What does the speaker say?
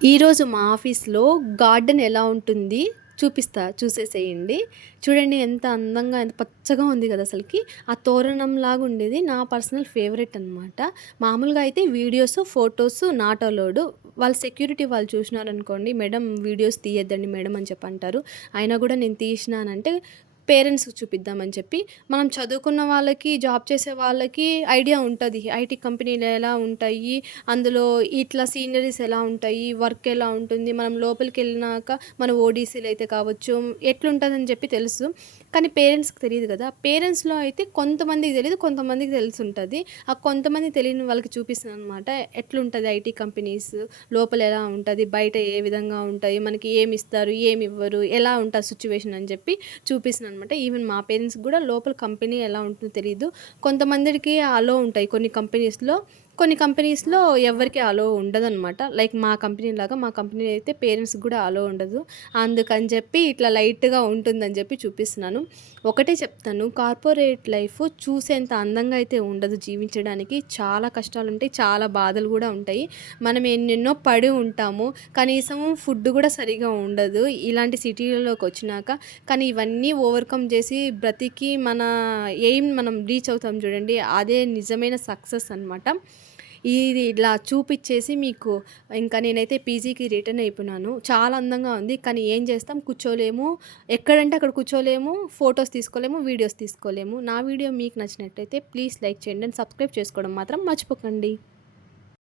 ఈరోజు మా ఆఫీస్‌లో గార్డెన్ ఎలా ఉంటుంది చూపిస్తా. చూసేసేయండి. చూడండి ఎంత అందంగా, ఎంత పచ్చగా ఉంది కదా అసలకి. ఆ తోరణంలాగా ఉండేది నా పర్సనల్ ఫేవరెట్ అనమాట. మామూలుగా అయితే వీడియోస్, ఫోటోస్ నాట్ అలౌడ్. వాళ్ళ సెక్యూరిటీ వాళ్ళు చూసినారనుకోండి, "మేడం వీడియోస్ తీయొద్దండి మేడం" అని చెప్పి అంటారు. అయినా కూడా నేను తీసినానంటే పేరెంట్స్‌కి చూపిద్దామని చెప్పి, మనం చదువుకున్న వాళ్ళకి, జాబ్ చేసే వాళ్ళకి ఐడియా ఉంటది. ఐటీ కంపెనీలు ఎలా ఉంటాయి, అందులో ఇట్లా సీనరీస్ ఎలా ఉంటాయి, వర్క్ ఎలా ఉంటుంది, మనం లోపలికెళ్ళినాక మన ఓడీసీలయితే కావచ్చు, ఎట్లుంటదని చెప్పి తెలుసు. కానీ పేరెంట్స్‌కి తెలీదు గదా! పేరెంట్స్‌లో అయితే కొంతమందికి తెలీదు, కొంతమందికి తెలిసుంటది. ఆ కొంతమందికి తెలియని వాళ్ళకి చూపిస్తాననమాట. ఎట్లుంటది ఐటీ కంపెనీస్, లోపల ఎలా ఉంటది, బయట ఏ విధంగా ఉంటాయి, మనకి ఏమిస్తారు, ఏమివ్వరు, ఎలా ఉంటది సిచ్యువేషన్ అని చెప్పి చూపిస్తున్నాననమాట. ఈవెన్ మా పేరెంట్స్‌కి గూడా లోపల కంపెనీ ఎలా ఉంటుందో తెలీదు. కొంతమందికి అలో ఉంటాయి కొన్ని కంపెనీస్‌లో. కొన్ని కంపెనీస్‌లో ఎవ్వరికీ అలో ఉండదనమాట. లైక్ మా కంపెనీ లాగా, మా కంపెనీ అయితే పేరెంట్స్‌కి గూడా అలో ఉండదు. అందుకని చెప్పి ఇట్లా లైట్‌గా ఉంటుందని చెప్పి చూపిస్తున్నాను. ఒకటే చెప్తాను, కార్పొరేట్ లైఫ్ చూసేంత అందంగా అయితే ఉండదు జీవించడానికి. చాలా కష్టాలుంటాయి, చాలా బాధలు గూడా ఉంటాయి. మనం ఎన్నెన్నో పడి ఉంటాము. కనీసం ఫుడ్ గూడా సరిగ్గా ఉండదు ఇలాంటి సిటీలలోకొచ్చినాక. కానీ ఇవన్నీ ఓవర్‌కమ్ చేసి బ్రతికి మన ఎయిమ్ మనం రీచ్ అవుతాం చూడండి, అదే నిజమైన సక్సెస్ అనమాట. ఇది ఇలా చూపిచ్చేసి మీకు ఇంకా నేనైతే పీజీకి రిటర్న్ అయిపోయినాను. చాలా అందంగా ఉంది. కానీ ఏం చేస్తాం, కూర్చోలేము. ఎక్కడంటే అక్కడ కూర్చోలేము. ఫోటోస్ తీసుకోలేము. వీడియోస్ తీసుకోలేము. నా వీడియో మీకు నచ్చినట్టయితే ప్లీజ్ లైక్ చేయండి అండ్ సబ్స్క్రైబ్ చేసుకోవడం మాత్రం మర్చిపోకండి.